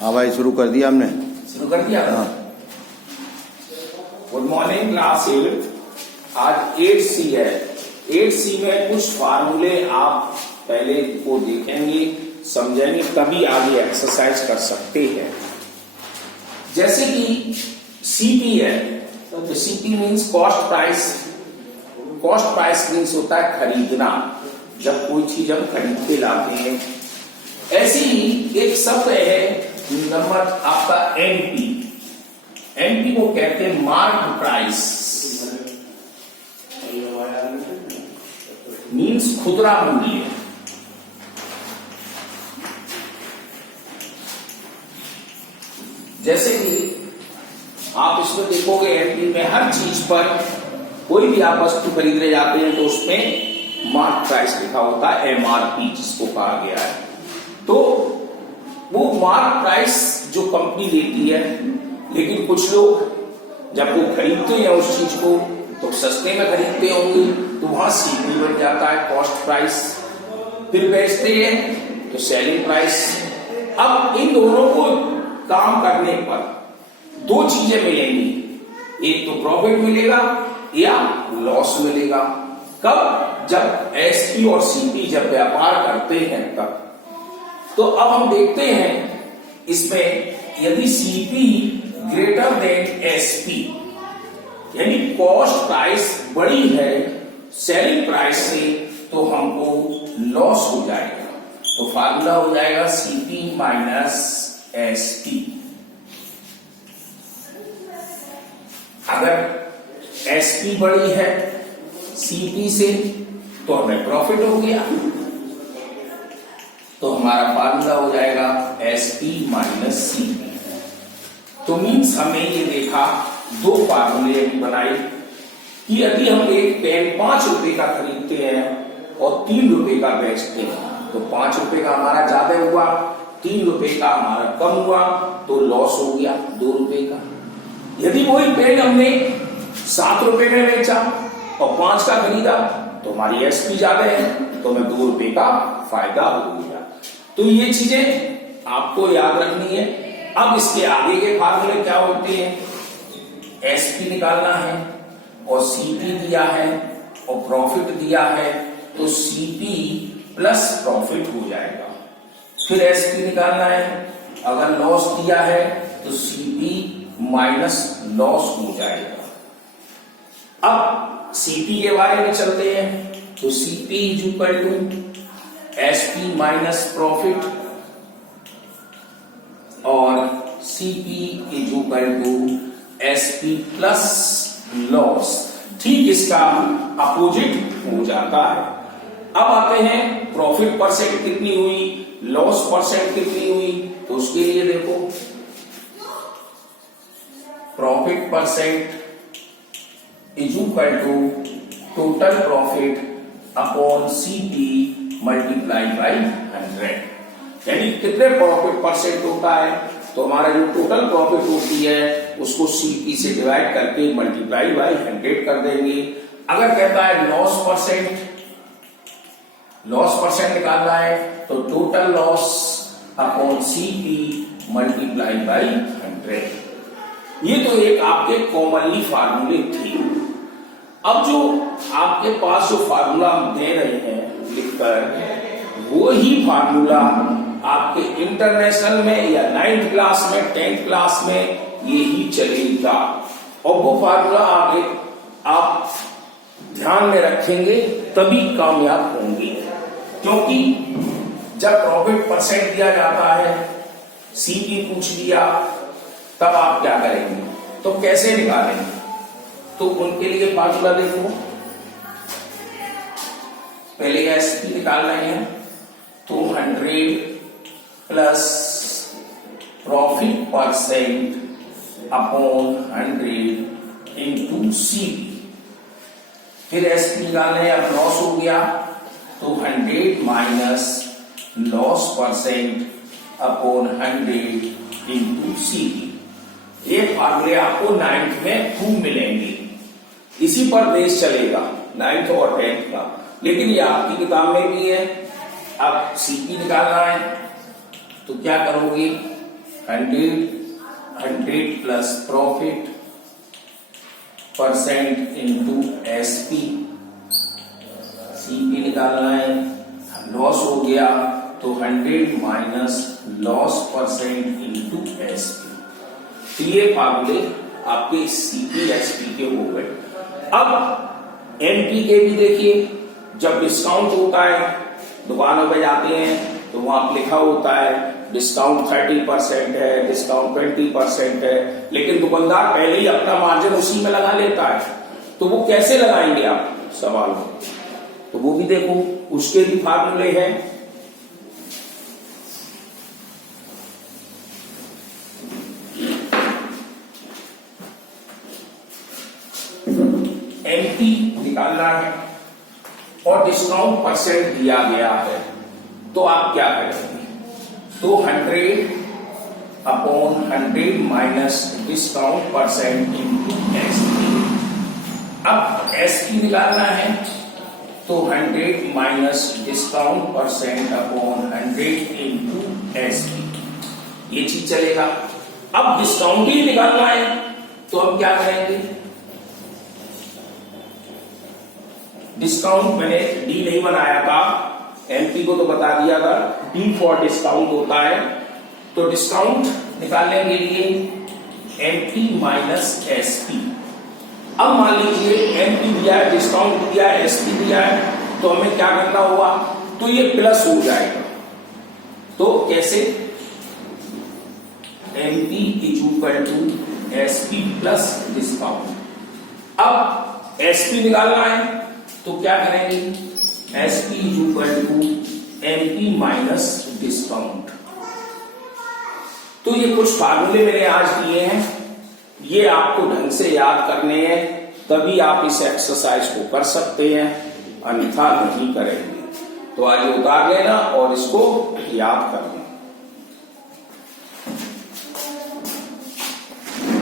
हाँ भाई, शुरू कर दिया हमने। शुरू कर दिया। हाँ। Good morning class 8। आज 8C है। 8C में कुछ फार्मूले आप पहले को देखेंगे, समझेंगे, तभी आगे एक्सरसाइज कर सकते हैं। जैसे कि सीपी है, तो CP means cost price. Cost price means होता है खरीदना, जब कोई चीज हम खरीद के लाते हैं। ऐसे ही एक शब्द है नंबर आपका एनपी। एनपी को कहते हैं मार्क प्राइस, मीन्स खुदरा मूल्य। जैसे कि आप इसमें देखोगे एनपी में हर चीज पर कोई भी आप वस्तु खरीदने जाते हैं तो उसमें मार्क प्राइस लिखा होता है, एमआरपी जिसको कहा गया है। तो वो मार्क प्राइस जो कंपनी लेती है, लेकिन कुछ लोग जब वो खरीदते हैं उस चीज को तो सस्ते में खरीदते होंगे, तो वहां सीपी बन जाता है, कॉस्ट प्राइस। फिर बेचते हैं तो सेलिंग प्राइस। अब इन दोनों को काम करने पर दो चीजें मिलेंगी, एक तो प्रॉफिट मिलेगा या लॉस मिलेगा। कब? जब एसपी और सीपी जब व्यापार करते हैं तब। तो अब हम देखते हैं इसमें, यदि सीपी ग्रेटर देन एसपी, यानी कॉस्ट प्राइस बड़ी है सेलिंग प्राइस से, तो हमको लॉस हो जाएगा। तो फार्मूला हो जाएगा सीपी माइनस एसपी। अगर एसपी बड़ी है सीपी से तो हमें प्रॉफिट हो गया, तो हमारा फार्मूला हो जाएगा एसपी माइनस सीपी। तो मीन्स हमें ये देखा, दो फार्मूले बनाई कि यदि हम एक पेन 5 रुपए का खरीदते हैं और 3 रुपए का बेचते हैं, तो 5 रुपए का हमारा ज्यादा हुआ, 3 रुपए का हमारा कम हुआ, तो लॉस हो गया 2 रुपए का। यदि वही पेन हमने 7 रुपए में बेचा और 5 का खरीदा, तो हमारी एसपी ज्यादा है, तो हमें 2 रुपए का फायदा हो गया। तो ये चीजें आपको याद रखनी है। अब इसके आगे के फार्मूले क्या होते हैं? एसपी निकालना है और सीपी दिया है और प्रॉफिट दिया है, तो सीपी प्लस प्रॉफिट हो जाएगा। फिर एसपी निकालना है, अगर लॉस दिया है तो सीपी माइनस लॉस हो जाएगा। अब सीपी के बारे में चलते हैं। तो CP is equal to SP minus profit और CP is equal to SP plus loss. ठीक इसका अपोजिट हो जाता है। अब आते हैं प्रॉफिट परसेंट कितनी हुई, लॉस परसेंट कितनी हुई। तो उसके लिए देखो, profit percent is equal to total profit upon CP multiply by 100। यानी कितने प्रॉफिट परसेंट होता है, तो हमारा जो टोटल प्रॉफिट होती है उसको सीपी से डिवाइड करके मल्टीप्लाई बाई 100 कर देंगे। अगर कहता है लॉस परसेंट निकालना है, तो total loss upon CP multiply by 100। ये तो एक आपके कॉमनली फार्मूले थे। अब जो आपके पास जो फार्मूला हम दे रहे हैं लिखकर, वो ही फार्मूला आपके इंटरनेशनल में या 9th क्लास में 10th क्लास में यही चलेगा। और वो फार्मूला आगे आप ध्यान में रखेंगे तभी कामयाब होंगे। क्योंकि जब प्रॉफिट परसेंट दिया जाता है, सीपी पूछ लिया, तब आप क्या करेंगे, तो कैसे निकालेंगे? तो उनके लिए फार्मूला देखो। पहले एसपी निकाल रहे हैं, तो 100 plus profit percent upon 100 into CP. फिर एसपी निकाल रहे हैं, अब लॉस हो गया, तो 100 minus loss percent upon 100 into CP. ये फार्मूले आपको 9th में खूब मिलेंगे। इसी पर बेस चलेगा 9th और 10th का, लेकिन ये आपकी किताब में भी है। अब सीपी निकालना है, तो क्या करोगे, 100 plus profit percent into SP, CP निकालना है, लॉस हो गया तो 100 minus loss percent into SP. तो ये फार्मूले आपके सीपी एसपी के हो गए। अब एनपी के भी देखिए, जब डिस्काउंट होता है दुकानों पे जाते हैं तो वहां लिखा होता है डिस्काउंट 30% है, डिस्काउंट 20% है, लेकिन दुकानदार पहले ही अपना मार्जिन उसी में लगा लेता है। तो वो कैसे लगाएंगे आप सवाल में, तो वो भी देखो, उसके भी फार्मूले हैं। एनपी निकालना है और डिस्काउंट परसेंट दिया गया है, तो आप क्या करेंगे, तो 100/100 minus discount percent into SP. अब एसपी निकालना है तो 100 minus discount percent upon 100 into SP, ये चीज चलेगा। अब डिस्काउंट ही निकालना है तो अब क्या करेंगे, डिस्काउंट मैंने डी नहीं बनाया था, एनपी को तो बता दिया था, डी फॉर डिस्काउंट होता है। तो डिस्काउंट निकालने के लिए एनपी माइनस एसपी। अब मान लीजिए एनपी दिया है, डिस्काउंट दिया है, एसपी दिया है, तो हमें क्या करना होगा, तो ये प्लस हो जाएगा। तो कैसे, NP is equal to SP plus discount. अब एसपी निकालना है तो क्या करेंगे, SP is equal to MP minus discount. तो ये कुछ फार्मूले मैंने आज दिए हैं, ये आपको ढंग से याद करने हैं, तभी आप इस एक्सरसाइज को कर सकते हैं, अन्यथा नहीं करेंगे। तो आज उतार लेना और इसको याद कर लेना।